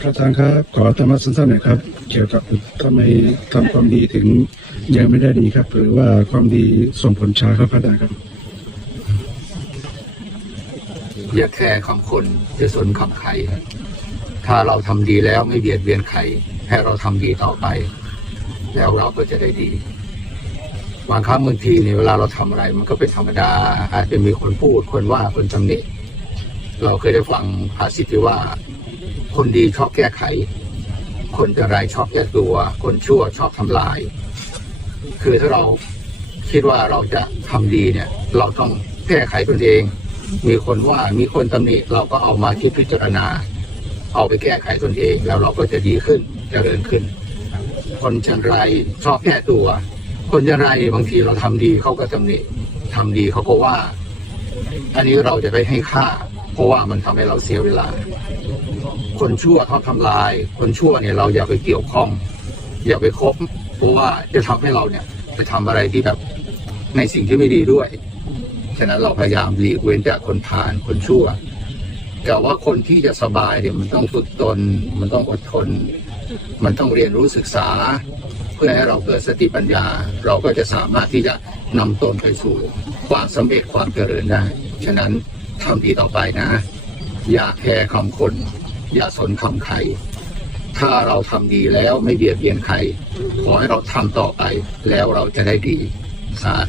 พระอาจารย์ครับ ขอธรรมะสั้นๆหน่อยครับ เกี่ยวกับทำไมทำความดีถึงยังไม่ได้ดีครับ หรือว่าความดีส่งผลช้าครับพระอาจารย์ครับ อย่าแค่คำคนจะสนคำใครถ้าเราทำดีแล้วไม่เบียดเบียนใครให้เราทำดีต่อไป แล้วเราก็จะได้ดีบางครั้งบางทีเนี่ยเวลาเราทำอะไร มันก็เป็นธรรมดาอาจจะมีคนพูดคนว่าคนตำหนิ เราเคยได้ฟังภาษิตที่ว่า คนดีชอบแก้ไข คนจะไรชอบแก้ตัว คนชั่วชอบทำลาย คือถ้าเราคิดว่าเราจะทำดีเนี่ย เราต้องแก้ไขตนเอง มีคนว่ามีคนตำหนิเราก็เอามาคิดพิจารณา เอาไปแก้ไขตนเอง แล้วเราก็จะดีขึ้นเจริญขึ้น คนชันไรชอบแก้ตัว คนชันไรบางทีเราทำดีเขาก็ตำหนิทำดีเขาก็ว่า อันนี้เราจะไปให้ค่า เพราะว่ามันทำให้เราเสียเวลา คนชั่วเขาทำลาย คนชั่วเนี่ยเราอย่าไปเกี่ยวข้อง อย่าไปคบเพราะว่าจะทำให้เราเนี่ยไปทำอะไรที่แบบในสิ่งที่ไม่ดีด้วย ฉะนั้นเราพยายามหลีกเว้นจากคนพาลคนชั่วแต่ว่าคนที่จะสบายเนี่ยมันต้องฝึกตน มันต้องอดทน มันต้องเรียนรู้ศึกษา เพื่อให้เราเกิดสติปัญญา เราก็จะสามารถที่จะนำตนไปสู่ความสำเร็จความเจริญได้ ฉะนั้น ทำดีต่อไปนะ อย่าแคร์คำคน อย่าสนคำใคร ถ้าเราทำดีแล้วไม่เบียดเบียนใคร ขอให้เราทำต่อไปแล้วเราจะได้ดีสาธุ